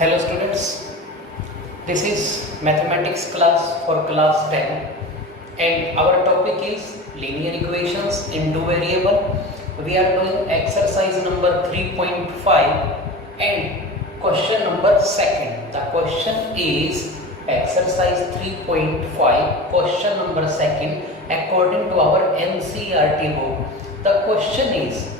Hello students, this is mathematics class for class 10 and our topic is linear equations in two variable. We are doing exercise number 3.5 and question number 2. The question is exercise 3.5 question number 2 according to our NCERT book. The question is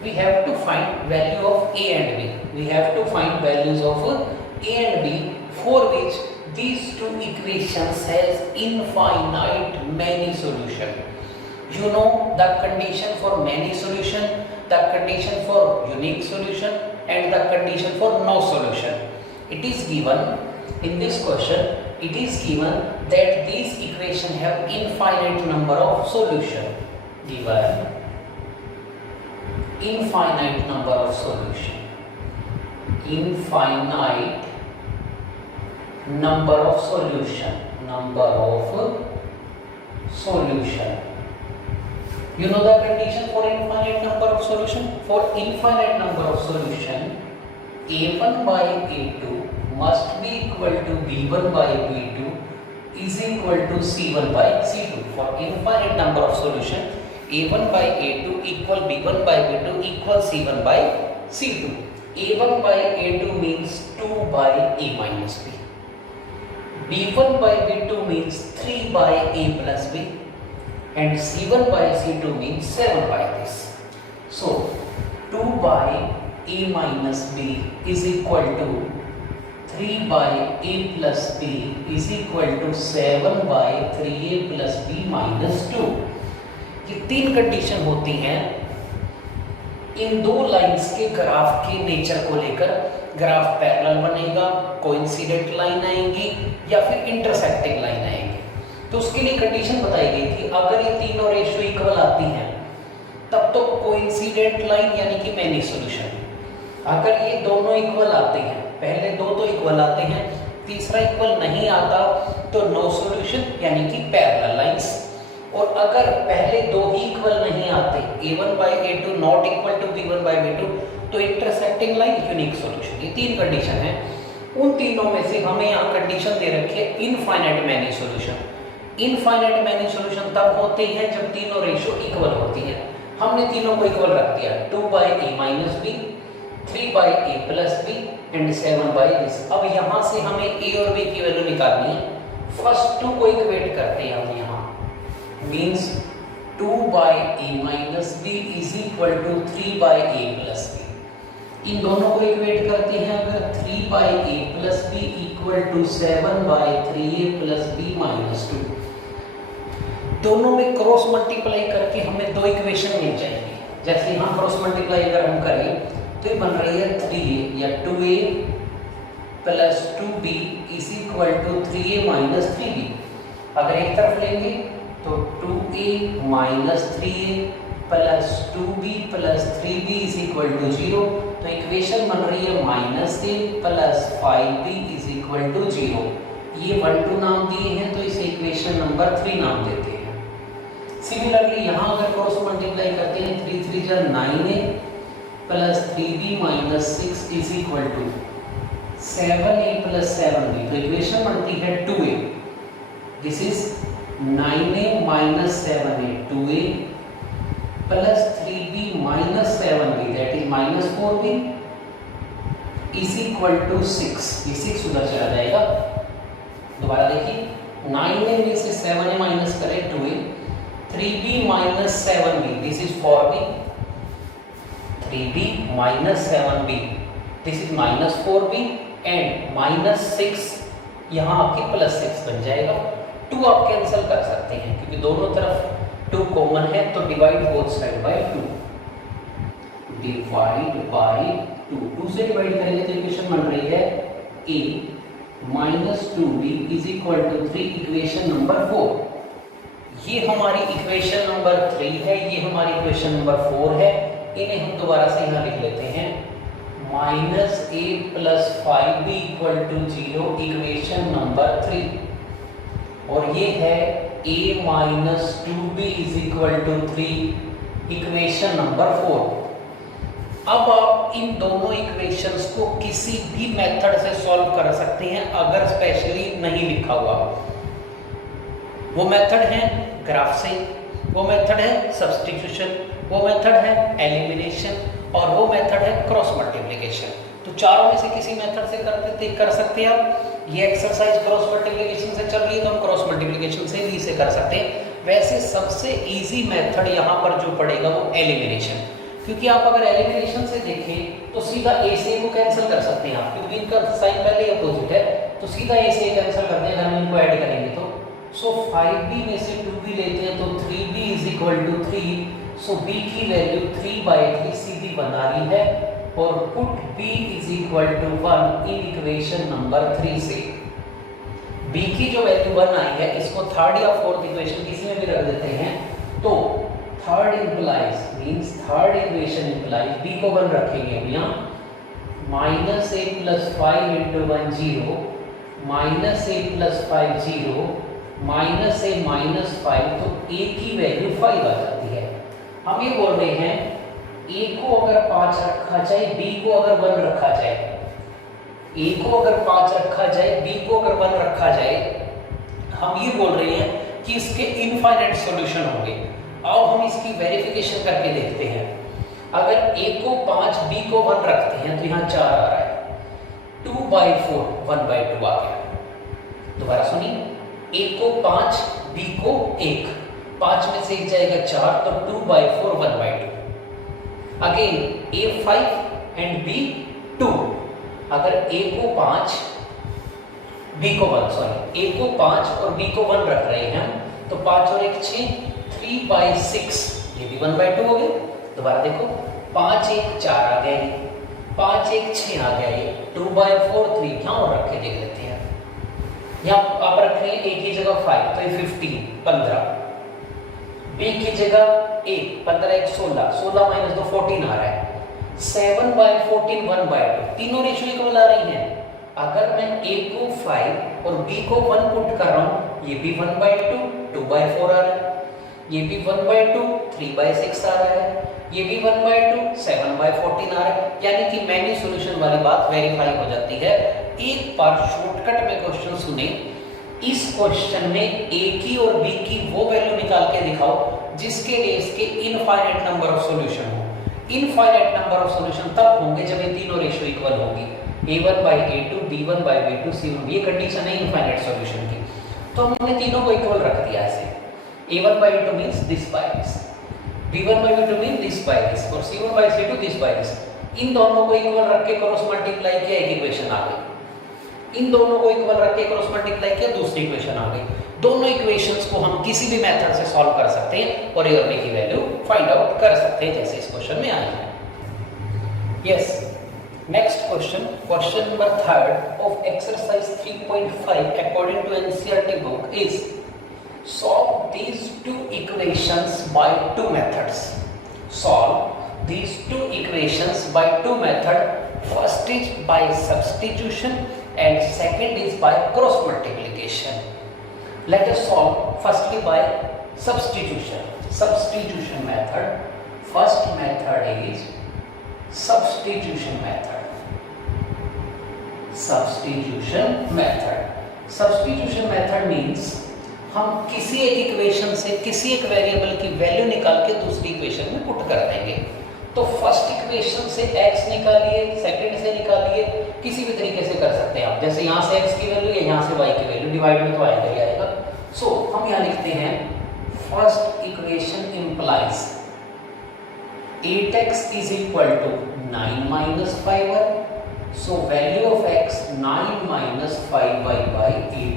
we have to find value of a and b. We have to find values of a and b for which these two equations has infinite many solution. You know the condition for many solution, the condition for unique solution and the condition for no solution. It is given in this question, it is given that these equations have infinite number of solution. Given infinite number of solution. Infinite number of solution. Number of solution. You know the condition for infinite number of solution? For infinite number of solution, a1 by a2 must be equal to b1 by b2 is equal to c1 by c2. For infinite number of solution, a1 by a2 equal b1 by b2 equal c1 by c2. a1 by a2 means 2 by a minus b. b1 by b2 means 3 by a plus b. And c1 by c2 means 7 by this. So 2 by a minus b is equal to 3 by a plus b is equal to 7 by 3a plus b minus 2. ये तीन condition होती हैं इन दो lines के graph के nature को लेकर. Graph parallel बनेगा, कोइंसिडेंट लाइन आएंगी या फिर इंटरसेक्टिंग लाइन आएंगी. तो उसके लिए कंडीशन बताई गई थी अगर ये तीनों रेशियो इक्वल आती हैं तब तो कोइंसिडेंट लाइन यानी कि मैनी सॉल्यूशन. अगर ये दोनों इक्वल आते हैं, पहले दो तो इक्वल आते हैं, तीसरा इक्वल नहीं आता तो नो सॉल्यूशन यानी कि पैरेलल लाइंस. और अगर पहले दो ही इक्वल नहीं आते, a1 by a2 not equal to b1 by b2, तो इंटरसेक्टिंग लाइन यूनिक सॉल्यूशन. ये तीन कंडीशन है. उन तीनों में से हमें यहाँ कंडीशन दे रखी है infinite many solution. Infinite many solution तब होते हैं जब तीनों रेशियो इक्वल होती है. हमने तीनों को इक्वल रख दिया, 2 by a minus b, 3 by a plus b and 7 by this. अब यहाँ से हमें a और b की वैल्यू निकालनी है. फर्स्ट टू को इक्वेट करते हैं हम यहाँ, means 2 by a minus b is equal to 3 by a plus b. इन दोनों को इक्वेट करते हैं अगर 3 by a plus b equal to 7 by 3a plus b minus 2. दोनों में क्रॉस मल्टीप्लाई करके हमें दो इक्वेशन मिल जाएंगे. जैसे यहाँ क्रॉस मल्टीप्लाई अगर हम करें तो ये बन रही है 3a या 2a plus 2b is equal to 3a minus 3b. अगर एक तरफ लेंगे तो 2a minus 3a plus 2b plus 3b is equal to 0. तो इक्वेशन बन रही है minus a plus 5b is equal to 0. ये 1 2 नाम दिए हैं तो इसे इक्वेशन नंबर 3 नाम देते हैं. सिमिलरली यहाँ अगर क्रॉस मल्टीप्लाई करते हैं 3 3 जा 9a plus 3b minus 6 is equal to 7a plus 7b. तो इक्वेशन बनती है 2a. This is 9a minus 7a 2a plus 3b minus 7b that is minus 4b is equal to 6. ये 6 उधर चला जाएगा. दोबारा देखिए 9a में से 7a माइनस करें 2a, 3b minus 7b this is 4b, 3b minus 7b this is minus 4b and minus 6 यहाँ आपकी प्लस 6 बन जाएगा. 2 आप कैंसिल कर सकते हैं क्योंकि दोनों तरफ 2 कॉमन है तो divide both side by 2. Divide by 2 से डिवाइड करेंगे तो इक्वेशन बन रही है a minus 2b is equal to 3. Equation number 4. ये हमारी इक्वेशन नंबर 3 है, ये हमारी इक्वेशन नंबर 4 है. इन्हें हम दोबारा से यहाँ लिख लेते हैं minus a plus 5b equal to 0 equation number 3. और ये है a minus 2b is equal to 3 equation number 4. अब आप इन दोनों इक्वेशंस को किसी भी मेथड से सॉल्व कर सकते हैं अगर स्पेशली नहीं लिखा हुआ। वो मेथड है ग्राफ से, वो मेथड है सब्स्टिट्यूशन, वो मेथड है एलिमिनेशन और वो मेथड है क्रॉस मल्टीप्लिकेशन। तो चारों में से किसी मेथड से कर सकते हैं आप। ये एक्सरसाइज क्रॉस मल्टीप्लिकेशन से चल रही है तो हम क्रॉस मल्टीप्लिकेशन से भी इसे कर सकते हैं। वैसे सबसे इजी मेथड यहाँ पर जो पड़ेगा वो एलिमिनेशन, क्योंकि आप अगर एलिमिनेशन से देखें तो सीधा ए से को कैंसिल कर सकते हैं आप, क्योंकि इनका साइन पहले ही अपोजिट है, तो सीधा ए से कैंसिल करते हैं अगर हम इनको ऐड करेंगे तो। सो 5b में से 2b लेते हैं तो 3b is equal to 3। So b की वैल्यू 3/3 सीधी बना रही है और put b is equal to 1 in equation number 3 से। b की जो वैल्यू 1 आई है इसको थर्ड या फोर्थ इक्वेशन किसी में भी रख देते हैं, तो third implies means third equation implies b को 1 रखेंगे हम यहाँ, -a + 5 × 1 0, -a + 5 0, -a - 5, तो a की वैल्यू 5 आ जाती है। हम ये बोल रहे हैं a को अगर 5 रखा जाए, b को अगर 1 रखा जाए, a को अगर 5 रखा जाए, b को अगर 1 रखा जाए, हम ये बोल रहे हैं कि इसके इनफाइनाइट सॉल्यूशन होंगे। आओ हम इसकी वेरिफिकेशन करके देखते हैं। अगर a को 5 b को 1 रखते हैं तो यहाँ 4 आ रहा है, 2/4 1/2 आ गया। दोबारा सुनिए, a को 5 b को 1, 5 में से 1 जाएगा 4 तो 2/4 1/2। Again a 5 and b 2। अगर a को 5 b को 1 सॉरी a को 5 और b को 1 रख रहे हैं हम, तो 5 और 1 6, 3/6, ये भी 1/2 हो गया। दोबारा देखो, 5 1 4 आ गया, ये 5 1 6 आ गया, ये 2/4 3 यहाँ और रख के देख लेते हैं। यहाँ आप रख रहे हैं a की जगह 5 तो ये 15 15, b की जगह 1 15 1 16, 16 - 2 14 आ रहा है, 7/14 1/2, तीनों रेशियो इक्वल आ रही हैं। अगर मैं a को 5 और b को 1 पुट कर रहा हूँ, ये भी 1/2 2/4 आ रहा है, ये भी 1/2 3/6 आ रहा है, ये भी 1/2 7/14 आ रहा है। यानी कि मैनी सॉल्यूशन वाली बात वेरीफाई हो जाती है। एक बार शॉर्टकट में क्वेश्चन सुने, इस क्वेश्चन में a की और b की वो वैल्यू निकाल के दिखाओ जिसके लिए इसके इनफाइनाइट नंबर ऑफ सॉल्यूशन हो। इनफाइनाइट नंबर ऑफ सॉल्यूशन तब होंगे जब ये तीनों रेशियो इक्वल होगी, a1/a2 b1/b2 c1। ये कंडीशन है इनफाइनाइट सॉल्यूशन की। तो हमने तीनों को इक्वल रख दिया ऐसे, a1/a2 means this by this, b1/b2 means this by this और c1/c2 this by this। इन दोनों को इक्वल रख के क्रॉस मल्टीप्लाई किया, एक इक्वेशन आ गई। इन दोनों को इक्वल रख के क्रॉस मल्टीप्लाई किया, दूसरी इक्वेशन आ गई। दोनों इक्वेशंस को हम किसी भी मेथड से सॉल्व कर सकते हैं और a और b की वैल्यू फाइंड आउट कर सकते हैं, जैसे इस क्वेश्चन में आई है। Yes, next question, question number 3 of exercise 3.5 according to NCERT book is solve these two equations by two methods. Solve these two equations by two methods. First is by substitution and second is by cross multiplication. Let us solve firstly by substitution. Substitution method. First method is substitution method. Substitution method. Substitution method means हम किसी एक equation से किसी एक variable की value निकाल के दूसरी इक्वेशन में पुट कर देंगे। तो फर्स्ट इक्वेशन से x निकालिए, सेकंड से निकालिए, किसी भी तरीके से कर सकते हैं आप। जैसे यहाँ से x की वैल्यू या यहाँ से y की वैल्यू, डिवाइड में तो आएगा ही आएगा। सो हम यहाँ लिखते हैं first equation implies 8x is equal to 9 - 5y। So value of x 9 - 5y/8।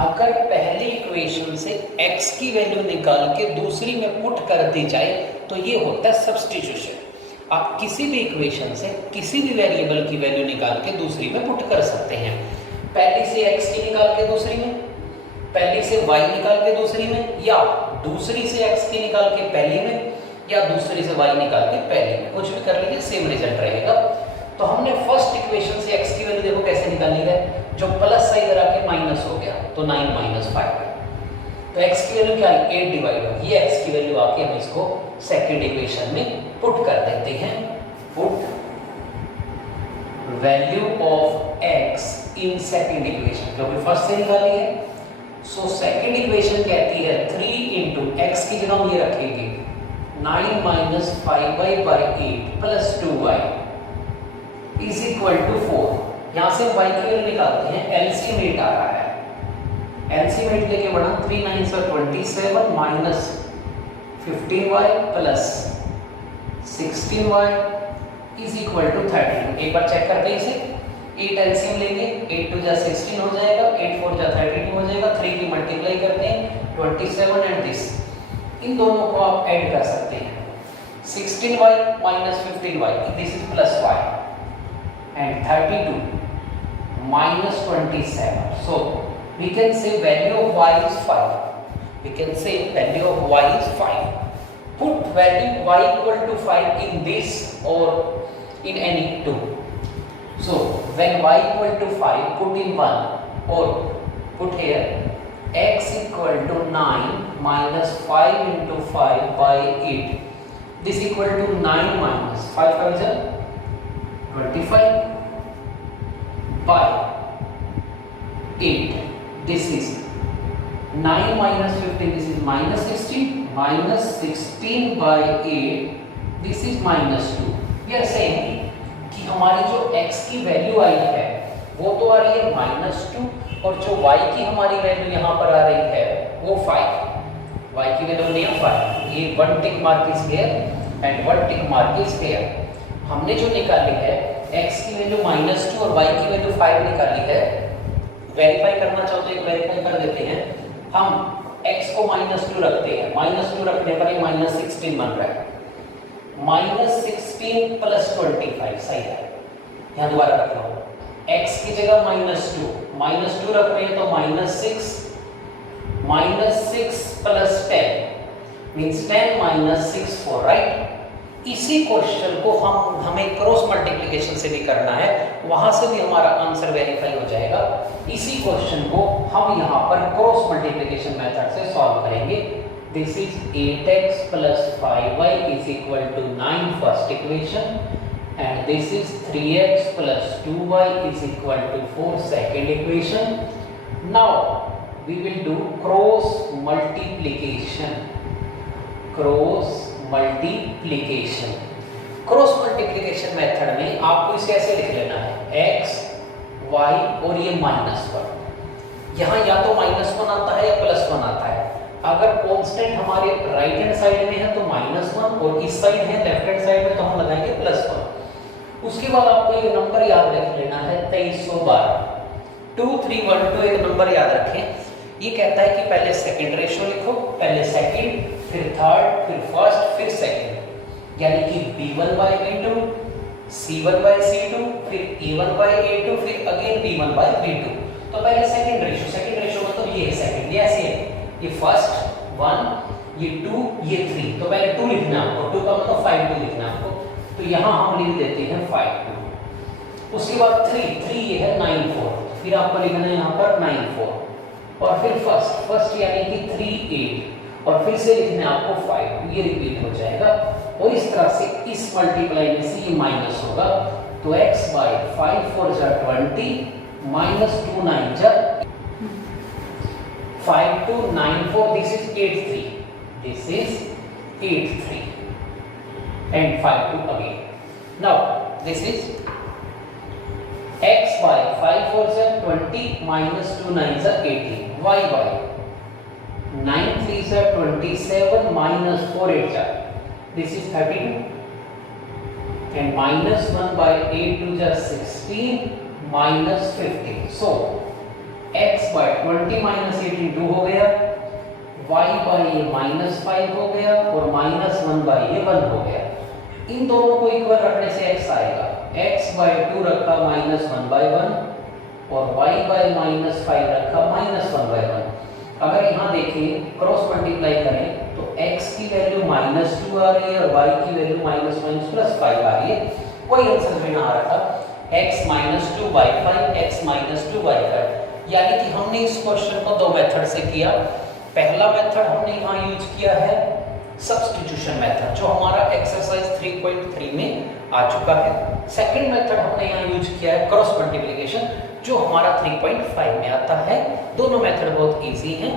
अगर पहली इक्वेशन से x की वैल्यू निकाल के दूसरी में पुट कर दी जाए तो ये होता है सब्स्टिट्यूशन। आप किसी भी इक्वेशन से किसी भी वेरिएबल की वैल्यू निकाल के दूसरी में पुट कर सकते हैं। पहली से x की निकाल के दूसरी में, पहली से y निकाल के दूसरी में, या दूसरी से x की निकाल के पहली में, या दूसरी से y निकाल के पहली में, कुछ भी कर लीजिए, सेम रिजल्ट रहेगा। तो हमने फर्स्ट इक्वेशन से x की वैल्यू देखो कैसे निकाली है, जो प्लस साइड इधर आके माइनस हो गया तो 9 - 5। तो x की वैल्यू क्या है, 8 डिवाइड हो, ये x की वैल्यू आके हम इसको सेकंड इक्वेशन में पुट कर देते हैं। Put value of x in second equation, क्योंकि फर्स्ट से निकाली है। सो सेकेंड इक्वेशन कहती है 3 इंटू एक्स की जगह हम ये रखेंगे 9 minus 5y by 8 plus 2y is equal to 4। यहाँ से y की वैल्यू निकालते हैं, एलसीएम 8 आ रहा है, एलसीएम 8 लेके बढ़ा 3 9 से 27 minus 15y plus 16y is equal to 32। एक बार चेक करके इसे 8 एलसीएम लेंगे, 8 2 जा 16 हो जाएगा, 8 4 जा 32 हो जाएगा, 3 की मल्टीप्लाई करते हैं 27 एंड दिस, इन दोनों को आप ऐड कर सकते हैं 16y minus 15y this is plus y and 32 minus 27। So we can say value of y is 5, we can say value of y is 5। Put value y equal to 5 in this or in any two. So when y equal to 5, put in 1 or put here x equal to 9 minus 5 into 5 by 8. This equal to 9 minus 5 5 is 25 by 8. This is 9 minus 15, this is minus 16, minus 16 by 8, this is minus 2. We are saying कि हमारी जो x की value आई है वो तो आ रही है -2 और जो y की हमारी वैल्यू यहाँ पर आ रही है वो 5। y की वैल्यू नहीं है 5, ये 1 tick mark is here and 1 tick mark is here. हमने जो निकाली है x की वैल्यू -2 और y की वैल्यू 5 निकाली है। वेरीफाई करना चाहो तो एक वेरीफाई कर देते हैं, हम x को -2 रखते हैं, -2 रखने पर ये -16 बन रहा है, -16 प्लस 25 सही है। यहाँ दोबारा रख लो, x की जगह -2 रख रहे हैं तो -6 प्लस 10 मींस 10 माइनस 6 4 राइट। इसी क्वेश्चन को हमें क्रॉस मल्टीप्लिकेशन से भी करना है, वहां से भी हमारा आंसर वेरीफाई हो जाएगा। इसी क्वेश्चन को हम यहाँ पर क्रॉस मल्टीप्लिकेशन मेथड से सॉल्व करेंगे। This is 8x plus 5y is equal to 9 first equation and this is 3x plus 2y is equal to 4 second equation. Now we will do cross multiplication. Cross multiplication method में आपको इसे ऐसे लिख लेना है, x y और ये -1, यहाँ या तो -1 आता है या +1 आता है। अगर कांस्टेंट हमारे राइट हैंड साइड में है तो -1 और इस साइड है लेफ्ट हैंड साइड में तो हम लगाएंगे +1। उसके बाद आपको ये नंबर याद रख लेना है 2312। 2 3 1 2 एक नंबर याद रखें। ये कहता है कि पहले सेकंड रेशियो लिखो, पहले सेकंड फिर थर्ड फिर फर्स्ट फिर सेकंड, यानी कि b1 by b2 c1 by c2 फिर a1 by a2 फिर अगेन b1 by b2। तो पहले सेकंड रेशियो मतलब ये है सेकंड, ये ऐसे है, ये फर्स्ट 1 ये 2 ये 3, तो पहले 2 लिखना है आपको, 2 का मतलब 5 2 लिखना है आपको, तो यहाँ हम लिख देते हैं 5 2। उसके बाद 3 ये है 9 4, फिर आपको लिखना है यहाँ पर 9 4 और फिर फर्स्ट यानी कि 3 8 और फिर से लिखना है आपको 5, ये रिपीट हो जाएगा और इस तरह से इस मल्टीप्लाई में से ये माइनस होगा तो x by 5 4 जा 20 minus 2 9 जा 5 2 9 4, this is 8 3 and 5 2 again. Now this is x by 5 4 जा 20 minus 2 9 जा 18, y by 9 3 जा 27 minus 4 8 जा, this is 32 and minus 1 by 8 2 जा 16 minus 15. So x by 20 minus 18 2 हो गया, y by ये minus 5 हो गया और minus 1 by ये 1 हो गया। इन दोनों को इक्वल रखने से x आएगा, x by 2 रखा minus 1 by 1 और y by minus 5 रखा minus 1 by 1। अगर यहाँ देखें क्रॉस मल्टीप्लाई करें तो x की वैल्यू -2 आ रही है और y की वैल्यू -5 आ रही है। कोई आंसर में आ रहा था x -2 by 5 x -2 by 5, यानी कि हमने इस क्वेश्चन को दो मेथड से किया। पहला मेथड हमने यहाँ यूज किया है सब्स्टिट्यूशन मेथड जो हमारा एक्सरसाइज 3.3 में आ चुका है। सेकंड मेथड हमने यहाँ यूज किया है क्रॉस मल्टीप्लिकेशन जो हमारा 3.5 में आता है। दोनों मेथड बहुत इजी हैं।